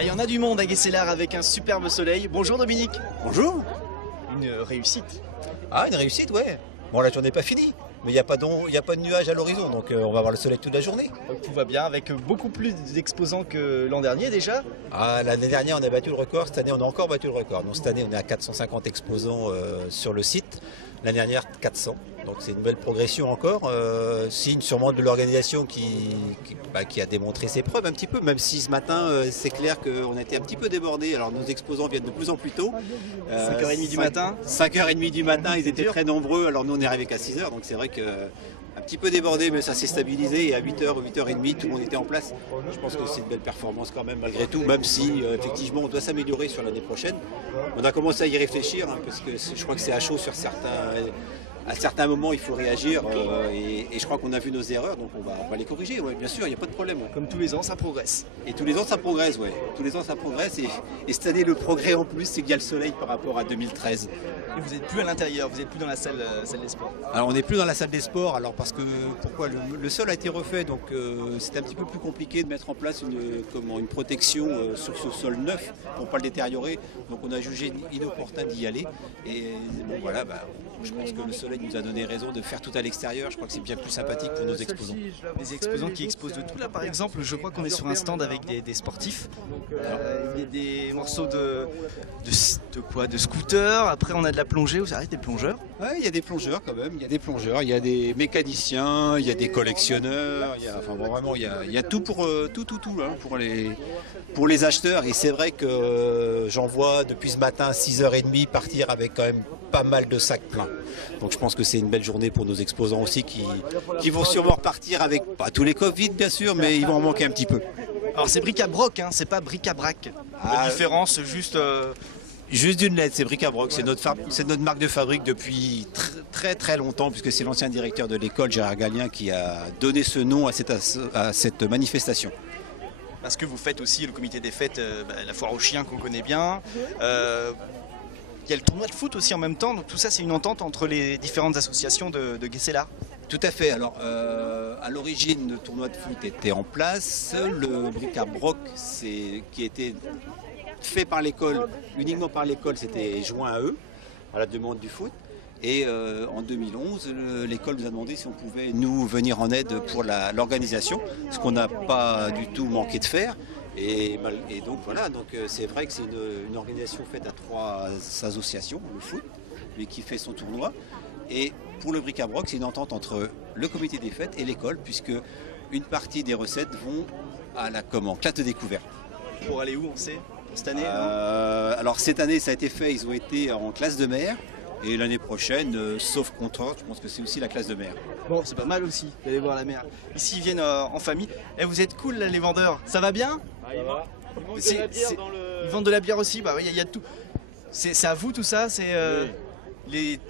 Ah, il y en a du monde à Guescélard avec un superbe soleil. Bonjour Dominique. Bonjour. Une réussite. Ah, une réussite, ouais. Bon, la journée n'est pas finie, mais il n'y a pas de nuages à l'horizon, donc on va avoir le soleil toute la journée. Donc tout va bien avec beaucoup plus d'exposants que l'an dernier déjà. Ah, l'année dernière, on a battu le record. Cette année, on a encore battu le record. Donc cette année, on est à 450 exposants sur le site. L'année dernière, 400. Donc c'est une belle progression encore. Signe sûrement de l'organisation qui a démontré ses preuves un petit peu, même si ce matin, c'est clair qu'on a été un petit peu débordés. Alors nos exposants viennent de plus en plus tôt. 5h30 du matin. 5h30 du matin, ils étaient très nombreux. Alors nous, on est arrivés qu'à 6h. Donc c'est vrai que un petit peu débordé, mais ça s'est stabilisé. Et à 8h ou 8h30, tout le monde était en place. Je pense que c'est une belle performance quand même, malgré tout, même si effectivement on doit s'améliorer sur l'année prochaine. On a commencé à y réfléchir, hein, parce que je crois que c'est à chaud sur à certains moments, il faut réagir. Et je crois qu'on a vu nos erreurs, donc on va les corriger. Ouais, bien sûr, il n'y a pas de problème. Ouais. Comme tous les ans, ça progresse. Et tous les ans, ça progresse, ouais. Tous les ans, ça progresse. Et cette année, le progrès en plus, c'est qu'il y a le soleil par rapport à 2013. Et vous n'êtes plus à l'intérieur, vous n'êtes plus dans la salle des sports. Alors on n'est plus dans la salle des sports, alors parce que pourquoi le sol a été refait, donc c'est un petit peu plus compliqué de mettre en place une protection sur ce sol neuf pour ne pas le détériorer. Donc on a jugé inopportun d'y aller. Et bon voilà, je pense que le soleil nous a donné raison de faire tout à l'extérieur. Je crois que c'est bien plus sympathique pour nos exposants. Les exposants qui exposent de tout. Là par exemple, je crois qu'on est sur un stand avec des sportifs. Il y a des morceaux de quoi? De scooter. Après on a de la plongée, vous arrêtez des plongeurs? Ouais, il y a des plongeurs quand même, il y a des plongeurs, il y a des mécaniciens, il y a des collectionneurs, il y a tout pour hein, pour les acheteurs. Et c'est vrai que j'en vois depuis ce matin 6h30 partir avec quand même pas mal de sacs pleins. Donc je pense que c'est une belle journée pour nos exposants aussi qui vont sûrement repartir avec pas tous les Covid bien sûr, mais ils vont en manquer un petit peu. Alors c'est bric-à-broc, hein, c'est pas bric-à-brac. La différence juste... Juste d'une lettre, c'est Bric-à-Broc, c'est notre marque de fabrique depuis très longtemps, puisque c'est l'ancien directeur de l'école, Gérard Gallien, qui a donné ce nom à cette manifestation. Parce que vous faites aussi le comité des fêtes, la foire aux chiens qu'on connaît bien. Il y a le tournoi de foot aussi en même temps, donc tout ça c'est une entente entre les différentes associations de Guescélard. Tout à fait. Alors, à l'origine, le tournoi de foot était en place. Le Bric-à-Broc, qui était fait par l'école, uniquement par l'école, c'était joint à eux, à la demande du foot. Et en 2011, l'école nous a demandé si on pouvait nous venir en aide pour l'organisation, ce qu'on n'a pas du tout manqué de faire. Et donc voilà, donc c'est vrai que c'est une organisation faite à 3 associations, le foot, lui qui fait son tournoi. Et pour le Bric-à-Broc, c'est une entente entre le comité des fêtes et l'école, puisque une partie des recettes vont à la classe de découverte. Pour aller où, on sait, cette année alors cette année, ça a été fait, ils ont été en classe de mer. Et l'année prochaine, sauf contrat, je pense que c'est aussi la classe de mer. Bon, c'est pas mal aussi d'aller voir la mer. Ici, ils viennent en famille. Et vous êtes cool là, les vendeurs. Ça va bien? Ils vendent de la bière dans le... Ils vendent de la bière aussi. Bah oui, il y a tout. C'est à vous tout ça. C'est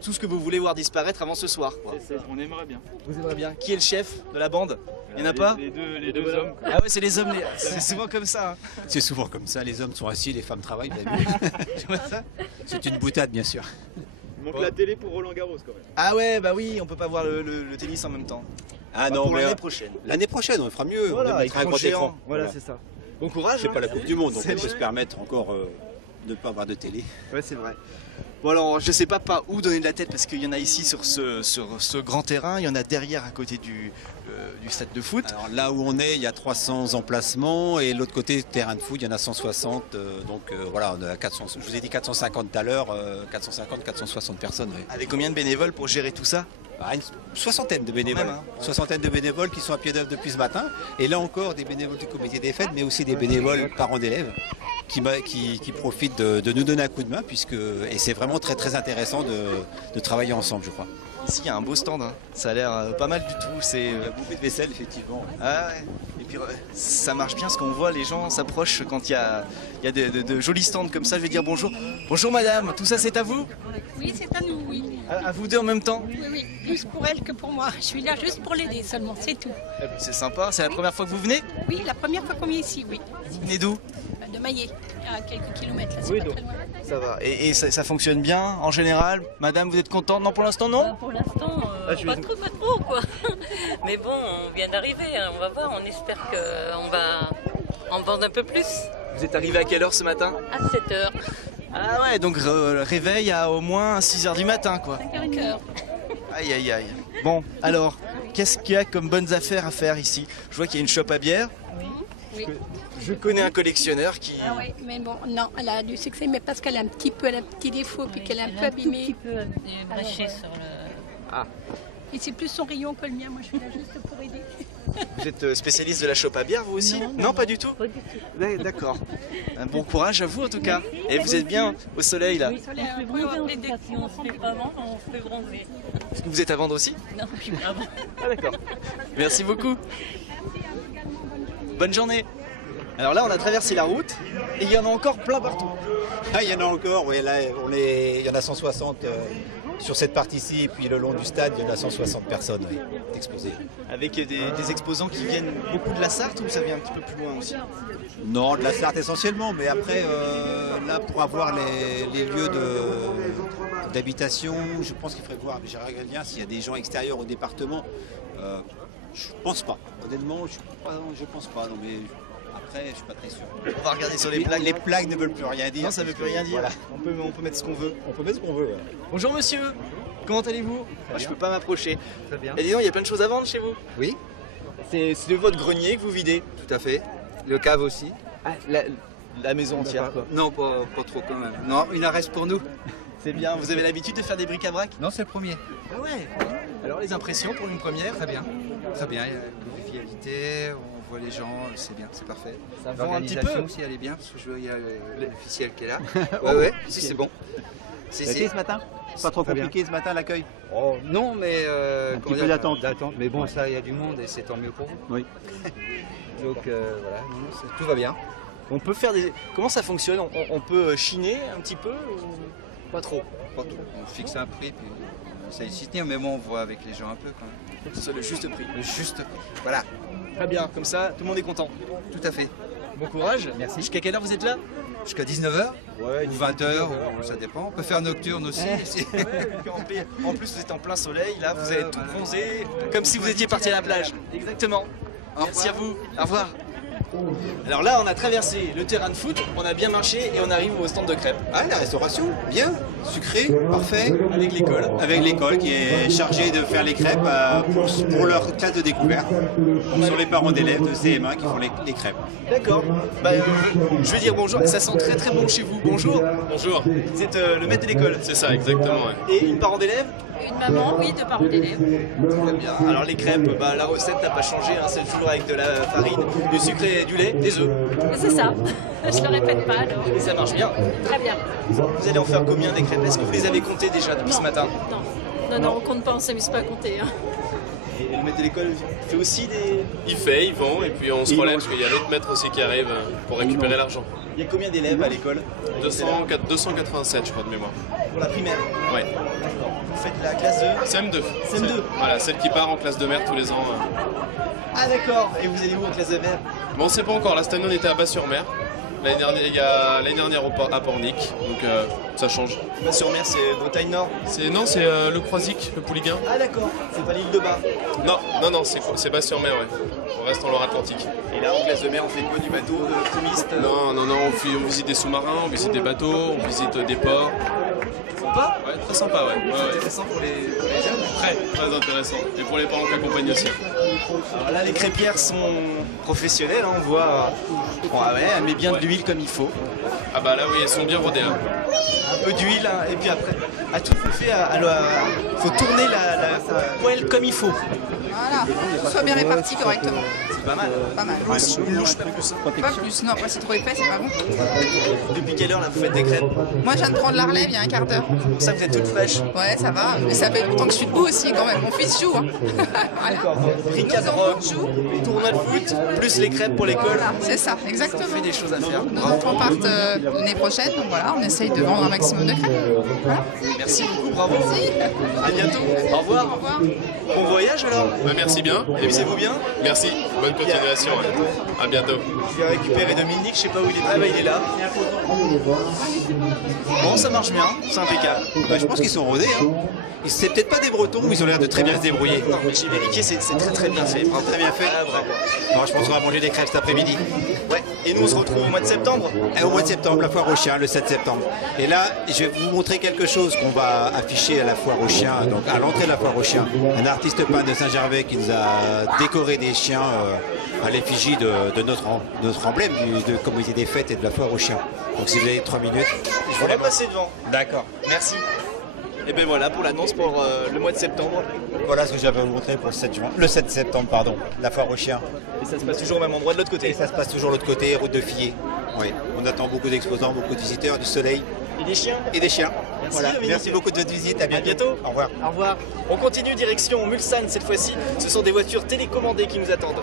tout ce que vous voulez voir disparaître avant ce soir. Quoi. On aimerait bien. Vous aimeriez bien. Qui est le chef de la bande? Il n'y en a pas? Les deux hommes. Quoi. Ah ouais, c'est les hommes. C'est souvent comme ça. Hein. C'est souvent comme ça. Les hommes sont assis, les femmes travaillent. Vous avez vu? C'est une boutade, bien sûr. Il manque la télé pour Roland Garros quand même. Ah ouais, bah oui, on peut pas voir le tennis en même temps. Ah non, pour mais l'année prochaine. L'année prochaine, on fera mieux. Voilà, on mettra un grand écran. Voilà, c'est ça. Bon courage. C'est pas la Coupe du Monde, donc on peut vrai. se permettre encore de ne pas avoir de télé. Ouais, c'est vrai. Bon alors, je sais pas où donner de la tête parce qu'il y en a ici sur ce grand terrain, il y en a derrière à côté du stade de foot. Alors là où on est, il y a 300 emplacements et l'autre côté, terrain de foot, il y en a 160. Voilà, on a 400, je vous ai dit 450 tout à l'heure, 450, 460 personnes. Oui. Avec combien de bénévoles pour gérer tout ça? Une soixantaine de bénévoles. Même, hein. Soixantaine de bénévoles qui sont à pied d'œuvre depuis ce matin. Et là encore, des bénévoles du comité des fêtes, mais aussi des bénévoles parents d'élèves qui profitent de nous donner un coup de main, et c'est vraiment très intéressant de travailler ensemble, je crois. Ici, il y a un beau stand, hein. Ça a l'air pas mal du tout. Il y a beaucoup de vaisselle, effectivement. Ah ouais. Et puis ça marche bien parce qu'on voit les gens s'approchent quand il y a de jolis stands comme ça. Je vais dire bonjour. Bonjour madame, tout ça c'est à vous? Oui, c'est à nous, oui. À vous deux en même temps? Oui, plus pour elle que pour moi. Je suis là juste pour l'aider seulement, c'est tout. C'est sympa, c'est la première fois que vous venez? Oui, la première fois qu'on vient ici, oui. Vous venez d'où? De Maillet, à quelques kilomètres, là, c'est Oui, pas donc très loin. ça va. Et ça fonctionne bien en général? Madame, vous êtes contente? Non, pour l'instant, non? Pour l'instant, pas trop quoi. Mais bon, on vient d'arriver, hein, on va voir, on espère qu'on va en vendre un peu plus. Vous êtes arrivé à quelle heure ce matin? À 7h. Ah ouais, donc réveil à au moins 6h du matin, quoi. 5 heures. Aïe, aïe, aïe. Bon, alors, qu'est-ce qu'il y a comme bonnes affaires à faire ici? Je vois qu'il y a une shop à bière. Oui. Je connais un collectionneur qui... Ah oui, mais bon, non, elle a du succès, mais parce qu'elle a un petit défaut, puis qu'elle est un peu abîmée. Un peu bâché sur le... Ah, Et c'est plus son rayon que le mien, moi je suis là juste pour aider. vous êtes spécialiste de la shop à bière, vous aussi? Non, pas du tout? Pas du tout. D'accord. Un bon courage à vous, en tout cas. Et vous êtes bien au soleil, là? On se fait bronzer, en tout cas. Si on se fait pas vendre, on se fait bronzer. Est-ce que vous êtes à vendre aussi? Non, je suis pas vendre. Ah d'accord. Merci beaucoup. Bonne journée. Alors là, on a traversé la route et il y en a encore plein partout. Ah, il y en a encore, oui, là, il y en a 160 sur cette partie-ci, et puis le long du stade, il y en a 160 personnes exposées. Avec des exposants qui viennent beaucoup de la Sarthe ou ça vient un petit peu plus loin aussi? Non, de la Sarthe essentiellement, mais après, là, pour avoir les lieux d'habitation, je pense qu'il faudrait voir avec Gérard Galien s'il y a des gens extérieurs au département. Je pense pas. Honnêtement, je pense pas. Non, mais après, je suis pas très sûr. On va regarder sur les plaques. Les plaques ne veulent plus rien dire. Non, ça veut plus rien dire. Voilà. On peut mettre ce qu'on veut. On peut mettre ce qu'on veut. Ouais. Bonjour monsieur, comment allez-vous? Moi je peux pas m'approcher. Très bien. Et dis donc, il y a plein de choses à vendre chez vous? Oui, C'est de votre grenier que vous videz? tout à fait. Le cave aussi. Ah, la maison entière quoi. Non, pas trop quand même. Non, il en reste pour nous. C'est bien, vous avez l'habitude de faire des bric-à-brac? Non, c'est le premier. Ah ouais. Alors les impressions pour une première? Très bien. Très bien. Il y a une convivialité, on voit les gens, c'est bien, c'est parfait. Ça vend un petit L'organisation peu. aussi, elle est bien, parce que je vois, il y a l'officiel qui est là. Ouais, si, c'est bon. Si, si. ce matin? Pas trop Très bien. compliqué ce matin l'accueil? Oh, non, mais... Un petit peu d'attente. Mais bon, ça, il y a du monde et c'est tant mieux pour vous. Oui. Donc voilà, non, tout va bien. On peut faire des... Comment ça fonctionne? On peut chiner un petit peu ou pas trop? Pas tout. On fixe un prix, puis on essaye de s'y tenir, mais bon, on voit avec les gens un peu quand même. Faut que ce soit le juste prix. Le juste prix. Voilà, Très bien, comme ça tout le monde est content. tout à fait. Bon courage. Merci. Jusqu'à quelle heure vous êtes là? Jusqu'à 19h Ouais, ou 20h, ça dépend. On peut faire nocturne aussi. En plus vous êtes en plein soleil, là vous êtes tout bronzé, comme si vous étiez parti à la plage. Exactement. Merci à vous. Au revoir. Alors là on a traversé le terrain de foot, on a bien marché et on arrive au stand de crêpes. Ah, la restauration, bien, sucré, parfait. Avec l'école. Avec l'école qui est chargée de faire les crêpes pour leur classe de découverte. Donc, ce sont les parents d'élèves de CM1 qui font les crêpes. D'accord. Bah, je veux dire bonjour, ça sent très très bon chez vous. Bonjour. Bonjour, Vous êtes le maître de l'école. c'est ça exactement. Ouais. Et une parent d'élève? Une maman, oui, 2 parents d'élèves. Très bien. Alors les crêpes, bah, la recette n'a pas changé, hein, c'est toujours avec de la farine, du sucre et du lait, des œufs. C'est ça. Je le répète pas alors. Et ça marche bien. Très bien. Vous allez en faire combien des crêpes? Est-ce que vous les avez comptées déjà depuis ce matin? Non, on compte pas, on s'amuse pas à compter. Hein. Et le maître de l'école fait aussi des... Il vend et puis on se relève parce qu'il y a l'autre maître aussi qui arrive pour récupérer l'argent. Il y a combien d'élèves à l'école? 287 je crois de mémoire. Pour la primaire. Ouais. D'accord. Vous faites la classe de... CM2. CM2. Voilà, celle qui part en classe de mer tous les ans. Ah d'accord. Et vous allez où en classe de mer? Bon, on sait pas encore, là cette année on était à Bas-sur-Mer. L'année dernière à Pornic, donc ça change. Bas-sur-Mer, c'est Bretagne Nord. Non, c'est le Croisic, le Pouliguen. Ah d'accord. C'est pas l'île de Bar. Non, c'est Bas-sur-Mer, ouais. On reste en Loire-Atlantique. Et là en classe de mer, on fait quoi? Du bateau, de l'optimiste? Non, on visite des sous-marins, on visite des bateaux, on visite des ports. Sympa. Ouais, très sympa, ouais. C'est Ouais, ouais. intéressant pour les jeunes. Très intéressant. Et pour les parents qui accompagnent aussi. Alors là, les crêpières sont professionnelles, hein, on voit. Bon, ah ouais, elle met bien de l'huile comme il faut. Ah bah là, oui, elles sont bien rodées. Hein. Un peu d'huile, hein, et puis après, à tout fait, il faut tourner la poêle comme il faut. Voilà, que ce soit bien réparti correctement. C'est pas mal. Pas mal. Une louche, pas plus. Pas plus, non, après c'est trop épais, c'est pas bon. Depuis quelle heure là vous faites des crêpes? Moi je viens de prendre la relève il y a un quart d'heure. Pour ça vous êtes toute fraîche. Ouais, ça va, mais ça fait longtemps que je suis debout aussi quand même. Mon fils joue. Hein. Voilà. D'accord, Ricard Nos enfants jouent. tournoi de foot, plus les crêpes pour l'école. Voilà, c'est ça, Ça fait exactement. des choses à faire. Nos enfants partent l'année prochaine, donc voilà, on essaye de vendre un maximum de crêpes. Voilà. Merci beaucoup. bravo. Merci. À bientôt. Au revoir. Au revoir. Bon voyage alors. Bah, merci bien. Amusez-vous bien. Merci. Bonne continuation. Ouais. À bientôt. Je vais récupérer Dominique, je sais pas où il est. Ah bah il est là. Bon, ça marche bien, c'est impeccable. Bah, je pense qu'ils sont rodés. Hein. C'est peut-être pas des Bretons, mais ils ont l'air de très bien se débrouiller. Non, mais j'ai vérifié, c'est très bien fait. Bravo. Très bien fait. Ah, bravo. Alors, je pense qu'on va manger des crêpes cet après-midi. Ouais. Et nous on se retrouve au mois de septembre. Et au mois de septembre, la foire aux chiens, le 7 septembre. Et là, je vais vous montrer quelque chose qu'on va afficher à la foire aux chiens, donc à l'entrée de la foire aux chiens. Un artiste peintre de Saint-Gervais qui nous a décoré des chiens à l'effigie de notre emblème de comité des fêtes et de la foire aux chiens. Donc si vous avez 3 minutes, je On va passer devant. D'accord. Merci. Et ben voilà pour l'annonce pour le mois de septembre. Voilà ce que j'avais à vous montrer pour le 7 septembre, pardon, la foire aux chiens. Et ça se passe toujours au même endroit de l'autre côté. Et ça se passe toujours de l'autre côté, route de Fillet. Oui, on attend beaucoup d'exposants, beaucoup de visiteurs, du soleil Et des chiens. et des chiens. Merci, Voilà. Dominique. Merci beaucoup de votre visite, à bientôt. bientôt. Au revoir. Au revoir. On continue direction Mulsanne cette fois-ci. Ce sont des voitures télécommandées qui nous attendent.